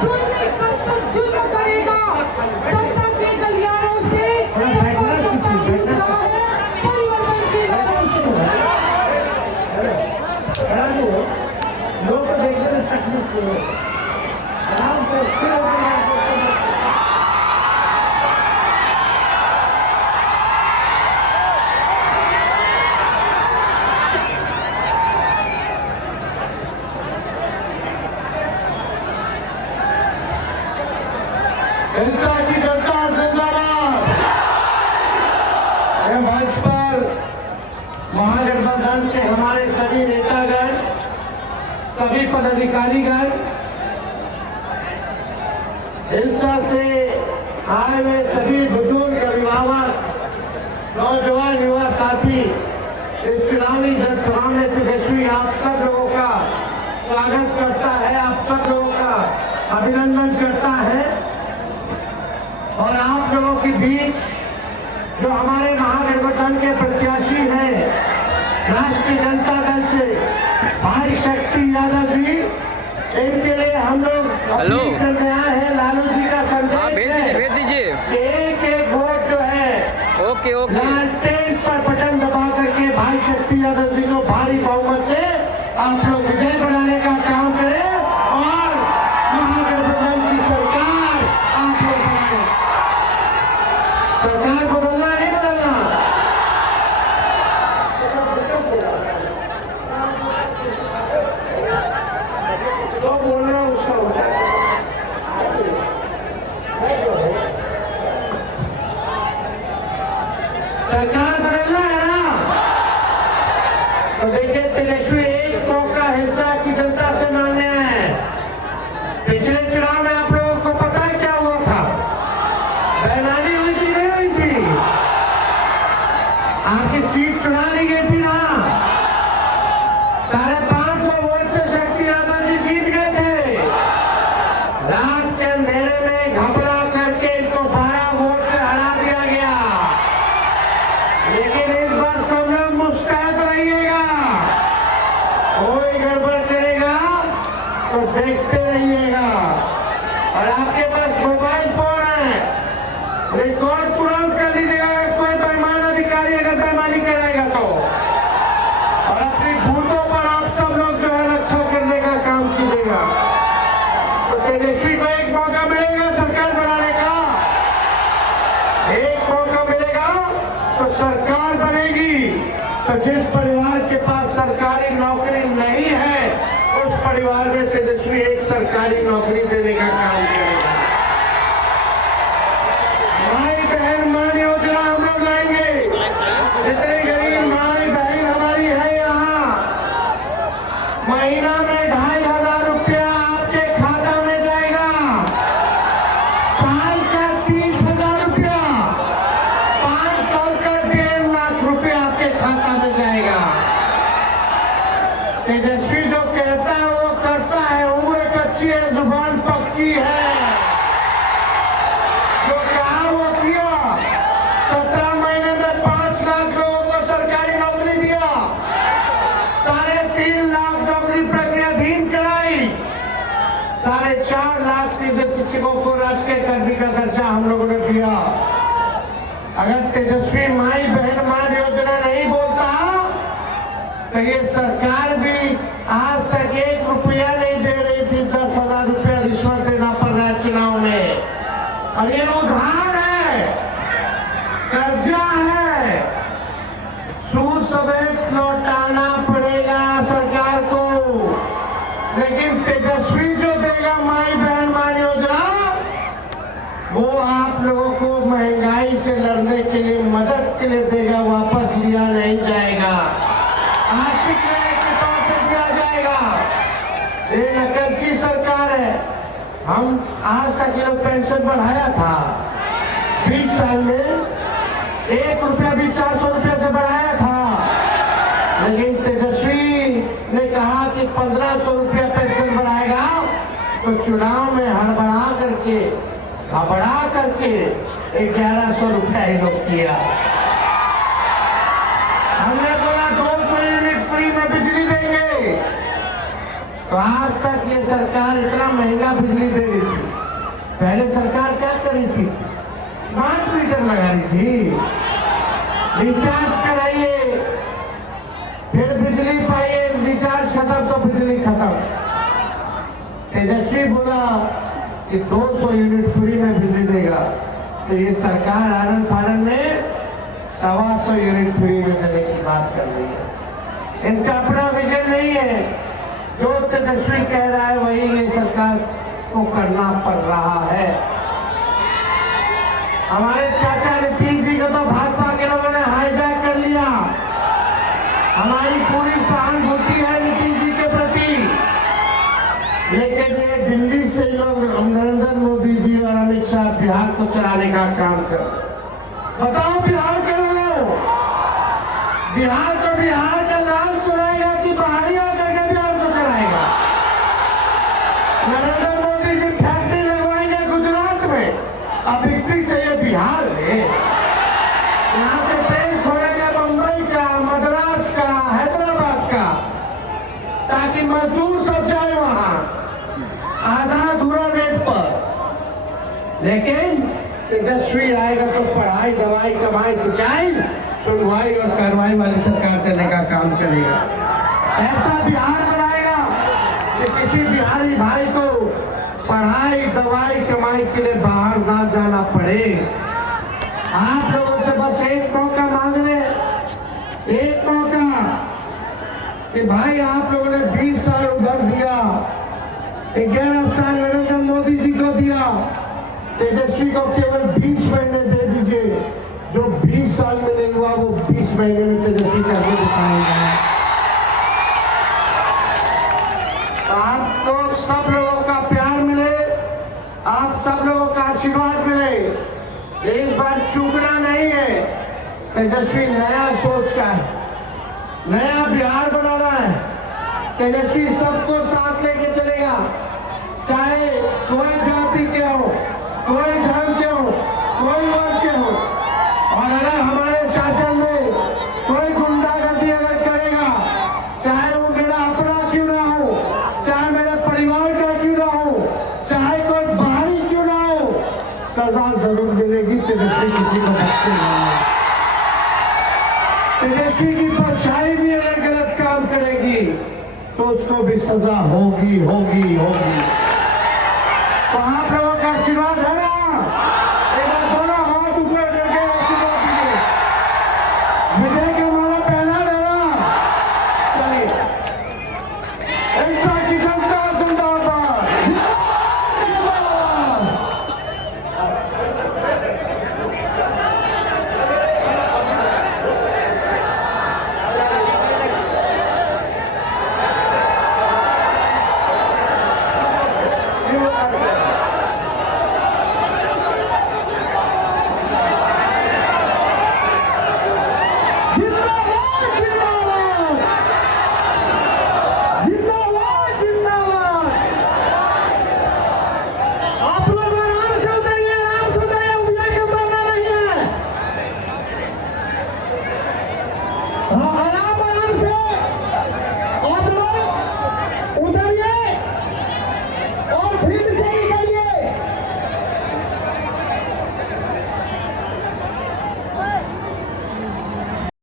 जुल्म कब तक जुल्म करेगा? सत्ता के गलियारों से चप्पा चप्पा गूंज रहा है परिवर्तन के लहरों से। लोग देखने में तकलीफ हो आराम से हिंसा की जनता जिंदाबाद। भाजपा महागठबंधन के हमारे सभी नेतागण, सभी पदाधिकारीगण, हिंसा से आए हुए सभी बुजुर्ग, अभिभावक, नौजवान, युवा साथी इस चुनावी जनसभा में तेजस्वी आप सब लोगों का स्वागत करता है, आप सब लोगों का अभिनंदन करता है। और आप लोगों के बीच जो हमारे महागठबंधन के प्रत्याशी हैं राष्ट्रीय जनता दल से भाई शक्ति यादव जी, इनके लिए हम लोग अपील करने आए हैं। लालू जी का संदेश भेज दीजिए। एक एक वोट जो है ओके लालटेन पर बटन दबा करके भाई शक्ति यादव जी को भारी बहुमत से आप लोग विजय बनाने का काम करें और महागठबंधन की सरकार आप लोग बनाए। सरकार बदलना नहीं बदलना, तो बोलना उसका होता है। सरकार बदलना है ना, तो देखिए तेजस्वी एक मौका हिंसा की जनता से मांगने है। पिछले चुनाव में आप लोगों को पता है क्या हुआ था? बेईमानी हुई थी, नहीं हुई थी? आपकी सीट चुरा ली गई थी ना। 550 वोट से शक्ति यादव जी जीत गए थे। रात के अंधेरे में घबरा करके इनको 12 वोट से हरा दिया गया। लेकिन इस बार सब लोग मुस्तैद रहिएगा, कोई गड़बड़ करेगा तो देखते रहिएगा। और आपके पास मोबाइल फोन है, रिकॉर्ड तुरंत कर लीजिएगा कोई बेईमान अधिकारी अगर बेईमानी कराएगा तो। और अपनी बूथों पर आप सब लोग जो है रक्षा करने का काम कीजिएगा। तो तेजस्वी को एक मौका मिलेगा सरकार बनाने का, एक मौका मिलेगा तो सरकार बनेगी। तो जिस परिवार के पास सरकारी नौकरी नहीं है उस परिवार में तेजस्वी एक सरकारी नौकरी देने का काम करेगा। माई बहन मान योजना हम लोग लाएंगे। जितनी गरीब माई बहन हमारी है यहाँ, महीना में 2500 रुपया आपके खाता में जाएगा। साल का 30,000 रुपया, 5 साल का 1.5 लाख रुपया आपके खाता में जाएगा। तेजस्वी जो कहता है वो करता है, उम्र कच्ची है जुबान पक्की है। जो कहा वो किया। 17 महीने में 5 लाख लोगों को सरकारी नौकरी दिया, 3.5 लाख नौकरी प्रक्रियाधीन कराई, 4.5 लाख शिक्षकों को राजकीय कर्मी का दर्जा हम लोगों ने दिया। अगर तेजस्वी माई बहन मान योजना नहीं बोलता तो ये सरकार भी आज तक 1 रुपया नहीं दे रही थी। 10,000 रुपया रिश्वत देना पड़ रहा है चुनाव में। और ये उधार है, कर्जा है, सूद समेत लौटाना पड़ेगा सरकार को। लेकिन तेजस्वी जो देगा माई बहन मान योजना, वो आप लोगों को महंगाई से लड़ने के लिए मदद के लिए देगा, वापस लिया नहीं जाएगा, आर्थिक न्याय के तौर पे दिया जाएगा। ये नकलची सरकार है। हम आज तक ये लोग पेंशन बढ़ाया था 20 साल में, 1 रुपया भी 400 रुपया से बढ़ाया था। लेकिन तेजस्वी ने कहा कि 1500 रुपया पेंशन बढ़ाएगा, तो चुनाव में हड़बड़ा करके घबरा करके 1100 रुपया ही लोग किया। हमने बोला 200 यूनिट फ्री में बिजली देंगे, तो आज तक ये सरकार इतना महंगा बिजली दे रही थी। पहले सरकार क्या करी थी? स्मार्ट मीटर लगा रही थी, रिचार्ज कराइए फिर बिजली पाइए, रिचार्ज खत्म तो बिजली खत्म। तेजस्वी बोला कि 200 यूनिट फ्री में बिजली देगा, तो ये सरकार आनंद फानन में 125 यूनिट फ्री में देने की बात कर रही है। इनका अपना विजन नहीं है, जो तेजस्वी कह रहा है वही ये सरकार को करना पड़ रहा है। हमारे चाचा नीतीश जी को तो भाजपा के लोगों ने हाईजैक कर लिया। हमारी पूरी सहानुभूति है नीतीश जी के प्रति, लेकिन ये दिल्ली से लोग नरेंद्र मोदी जी और अमित शाह बिहार को चलाने का काम कर। बताओ बिहार के लोगों, बिहार को बिहार का नाम सुनाएगा कि बाहरी आकर के बिहार को चलाएगा? नरेंद्र मोदी जी फैक्ट्री लगवाएंगे गुजरात में, अब बिक्री चाहिए बिहार में। यहाँ से ट्रेन खोलेंगे मुंबई का, मद्रास का, हैदराबाद का, ताकि मजदूर सब जाए वहां आधा अधूरा रेट पर। लेकिन तेजस्वी आएगा तो पढ़ाई, दवाई, कमाई, सिंचाई, सुनवाई और कार्रवाई वाली सरकार करने का काम करेगा। ऐसा बिहार बनाएगा कि किसी बिहारी भाई को पढ़ाई, दवाई, कमाई के लिए बाहर ना जाना पड़े। आप लोगों से बस एक मौका मांग रहे, एक मौका कि भाई आप लोगों ने 20 साल उधर दिया, 11 साल नरेंद्र मोदी जी को दिया, तेजस्वी को केवल 20 महीने दे दीजिए। जो 20 साल में नहीं हुआ वो 20 महीने में तेजस्वी करके दिखाएगा। आपको सब लोगों का प्यार मिले, आप सब लोगों का आशीर्वाद मिले, एक बार चूकना नहीं है। तेजस्वी नया सोच का है, नया बिहार बनाना है। तेजस्वी सबको साथ लेके चलेगा, चाहे कोई जाति के हो, कोई धर्म के हो, कोई वर्ग के हो। और अगर हमारे शासन में कोई गुंडागर्दी अगर करेगा, चाहे वो मेरा अपना क्यों ना हो, चाहे मेरे परिवार का क्यों ना हो, चाहे कोई बाहरी क्यों ना हो, सजा जरूर मिलेगी। तेजस्वी किसी को बख्शेगा नहीं। तेजस्वी की परछाई भी अगर गलत काम करेगी तो उसको भी सजा होगी, होगी, होगी।